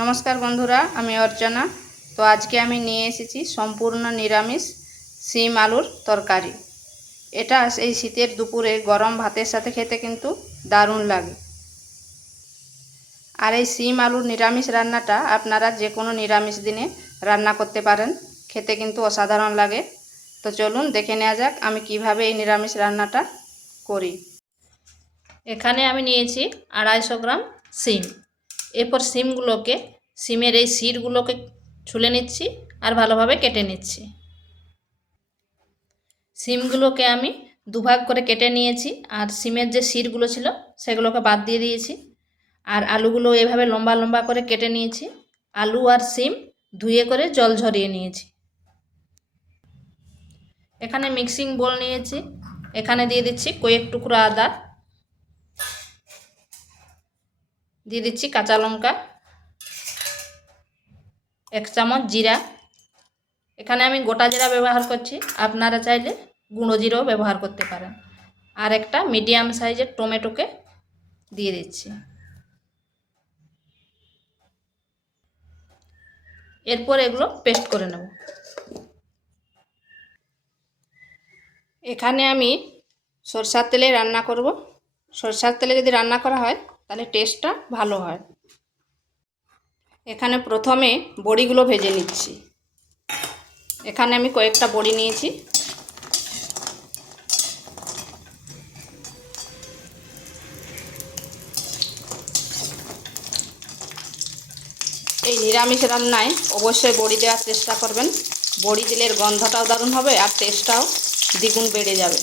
নমস্কার বন্ধুরা, আমি অর্চনা। তো আজকে আমি নিয়ে এসেছি সম্পূর্ণ নিরামিষ শিম আলুর তরকারি। এটা এই শীতের দুপুরে গরম ভাতের সাথে খেতে কিন্তু দারুণ লাগে। আর এই শিম আলুর নিরামিষ রান্নাটা আপনারা যে কোনো নিরামিষ দিনে রান্না করতে পারেন, খেতে কিন্তু অসাধারণ লাগে। তো চলুন দেখে নেওয়া যাক আমি কিভাবে এই নিরামিষ রান্নাটা করি। এখানে আমি নিয়েছি 250 গ্রাম শিম। এরপর শিমের এই শিরগুলোকে ছুলে নিচ্ছি আর ভালোভাবে কেটে নিচ্ছি। শিমগুলোকে আমি দুভাগ করে কেটে নিয়েছি আর শিমের যে শিরগুলো ছিল সেগুলোকে বাদ দিয়ে দিয়েছি। আর আলুগুলো এভাবে লম্বা লম্বা করে কেটে নিয়েছি। আলু আর শিম ধুয়ে করে জল ঝরিয়ে নিয়েছি। এখানে মিক্সিং বোল নিয়েছি, এখানে দিয়ে দিচ্ছি কয়েক টুকরো আদা, দিয়ে দিচ্ছি কাঁচা লঙ্কা, 1 চামচ জিরা। এখানে আমি গোটা জিরা ব্যবহার করছি, আপনারা চাইলে গুঁড়ো জিরাও ব্যবহার করতে পারেন। আর একটা মিডিয়াম সাইজের টমেটোকে দিয়ে দিচ্ছি। এরপর এগুলো পেস্ট করে নেব। এখানে আমি সরষের তেলে রান্না করব। সরষের তেলে যদি রান্না করা হয় তাহলে টেস্টটা ভালো হয়। এখানে প্রথমে বড়িগুলো ভেজে নিচ্ছি। এখানে আমি কয়েকটা বড়ি নিয়েছি। এই নিরামিষ রান্নায় অবশ্যই বড়ি দেওয়ার চেষ্টা করবেন। বড়ি দিলে গন্ধটাও দারুণ হবে আর টেস্টটাও দ্বিগুণ বেড়ে যাবে।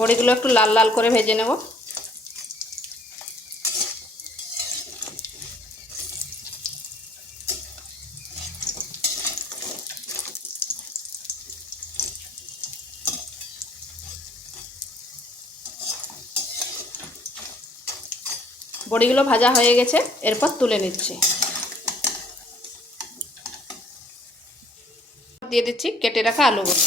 বড়িগুলো একটু লাল লাল করে ভেজে নেব। বড়িগুলো ভাজা হয়ে গেছে, এরপর তুলে নিচ্ছি। দিয়ে দিচ্ছি কেটে রাখা আলুগুলো।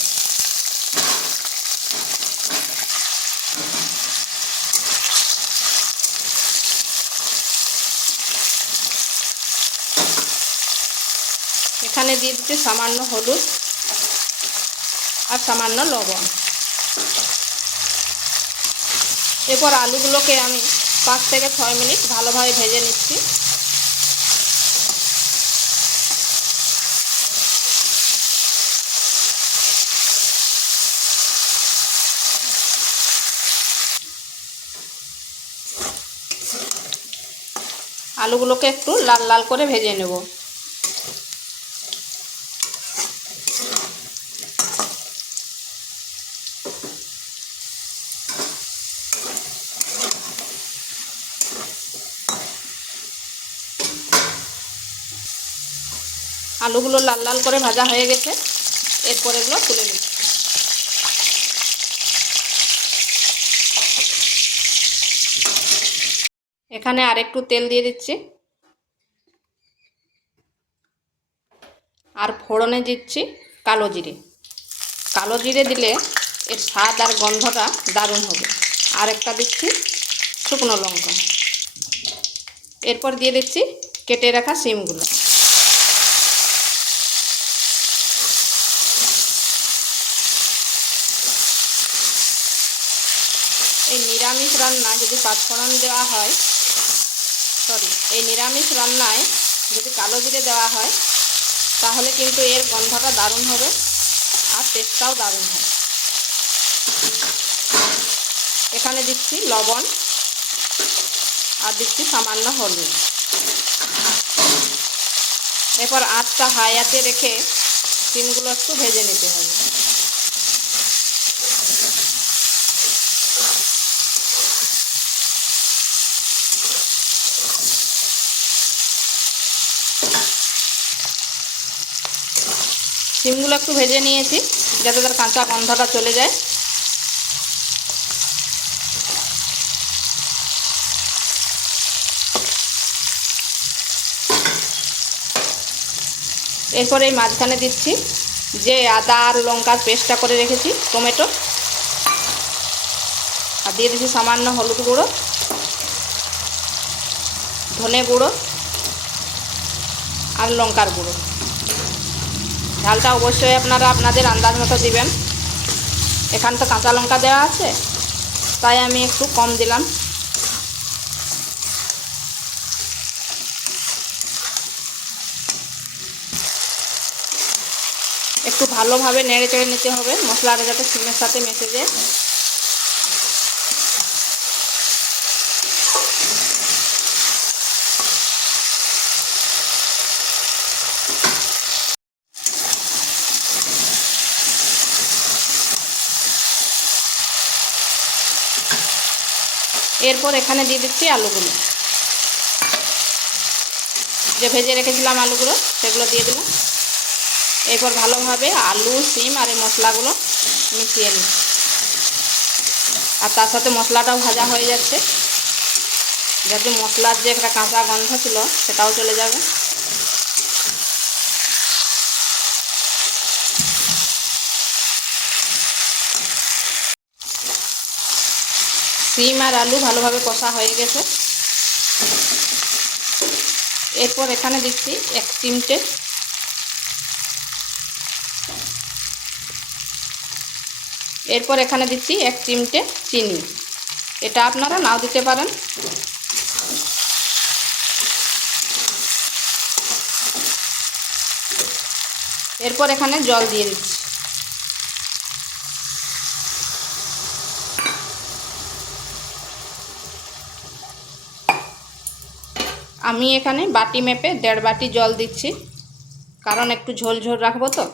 এখানে দিয়ে দিচ্ছি সামান্য হলুদ আর সামান্য লবণ। এরপর আলুগুলোকে আমি 5 থেকে 6 মিনিট ভালোভাবে ভেজে নিচ্ছি। আলুগুলোকে একটু লাল লাল করে ভেজে নেব। আলুগুলো লাল লাল করে ভাজা হয়ে গেছে, এরপর এগুলো তুলে নিচ্ছি। এখানে আরেকটু তেল দিয়ে দিচ্ছি আর ফোড়নে দিচ্ছি কালো জিরে। কালো জিরে দিলে এর স্বাদ আর গন্ধটা দারুণ হবে। আর একটা দিচ্ছি শুকনো লঙ্কা। এরপর দিয়ে দিচ্ছি কেটে রাখা শিমগুলো। এই নিরামিষ রান্না যদি পাঁচফোড়ন দেওয়া হয়, এই নিরামিষ রান্নায় যদি কালো জিরে দেওয়া হয় তাহলে কিন্তু এর গন্ধটা দারুণ হবে আর টেস্টটাও দারুণ হবে। এখানে দিচ্ছি লবণ আর দিচ্ছি সামান্য হলুদ। এরপর আঁচটা হাই আঁচে রেখে শিমগুলো একটু ভেজে নিতে হবে। শিমগুলো একটু ভেজে নিয়েছি যাতে তার কাঁচা গন্ধটা চলে যায়। এরপর এই মাঝখানে দিচ্ছি যে আদা আর লঙ্কার পেস্টটা করে রেখেছি, টমেটো, আর দিয়ে দিচ্ছি সামান্য হলুদ গুঁড়ো, ধনে গুঁড়ো আর লঙ্কার গুঁড়ো। ঝালটা অবশ্যই আপনারা আপনাদের আন্দাজ মতো দিবেন। এখানে তো কাঁচা লঙ্কা দেওয়া আছে, তাই আমি একটু কম দিলাম। একটু ভালোভাবে নেড়ে চেড়ে নিতে হবে, মশলাটা যাতে সিমের সাথে মিশে যায়। এরপর এখানে দিয়ে দিচ্ছি আলুগুলো, যে ভেজে রেখেছিলাম আলুগুলো, সেগুলো দিয়ে দিলাম। এরপর ভালোভাবে আলু, সিম আর এই মশলাগুলো মিশিয়ে নিচ্ছি। আর তার সাথে মশলাটাও ভাজা হয়ে যাচ্ছে, যাতে মশলার যে একটা কাঁচা গন্ধ ছিল সেটাও চলে যাবে। সিম আর আলু ভালোভাবে কষা হয়ে গেছে। এরপর এখানে দিচ্ছি 1 চিমটে এরপর এখানে দিচ্ছি 1 চিমটে চিনি। এটা আপনারা নাও দিতে পারেন। এরপর এখানে জল দিয়ে দিচ্ছি। আমি এখানে বাটি মেপে 1.5 বাটি জল দিচ্ছি, কারণ একটু ঝোল ঝোল রাখবো তো।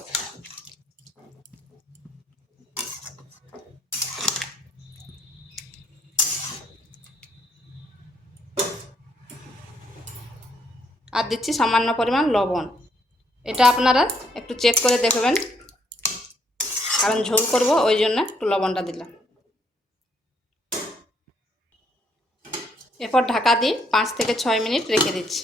আর দিচ্ছি সামান্য পরিমাণ লবণ। এটা আপনারা একটু চেক করে দেখবেন, কারণ ঝোল করব ওই জন্য একটু লবণটা দিলাম। এরপর ঢাকা দিয়ে 5 থেকে 6 মিনিট রেখে দিচ্ছি।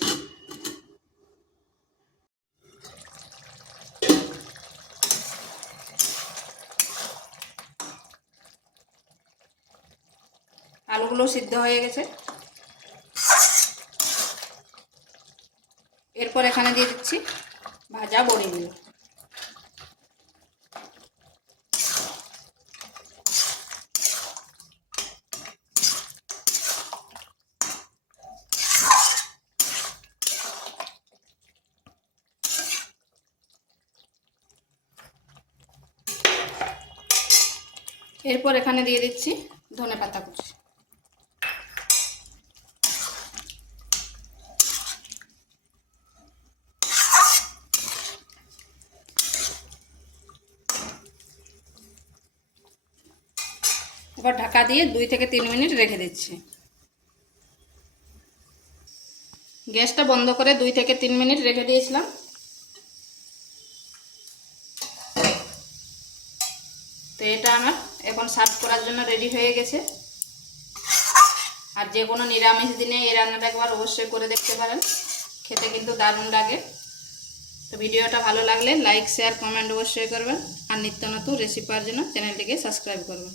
আলুগুলো সিদ্ধ হয়ে গেছে। এরপর এখানে দিয়ে দিচ্ছি ভাজা বড়িগুলো। এরপর এখানে দিয়ে দিচ্ছি ধনেপাতা কুচি। এবার ঢাকা দিয়ে 2 থেকে 3 মিনিট রেখে দিচ্ছি। গ্যাসটা বন্ধ করে 2 থেকে 3 মিনিট রেখে দিয়েছিলাম। তো এটা আমার এখন সার্ভ করার জন্য রেডি হয়ে গেছে। আর যে কোনো নিরামিষ দিনে এই রান্নাটা একবার অবশ্যই করে দেখতে পারেন, খেতে কিন্তু দারুণ লাগে। তো ভিডিওটা ভালো লাগলে লাইক, শেয়ার, কমেন্ট অবশ্যই করবেন। আর নিত্য নতুন রেসিপি পাওয়ার জন্য চ্যানেলটিকে সাবস্ক্রাইব করবেন।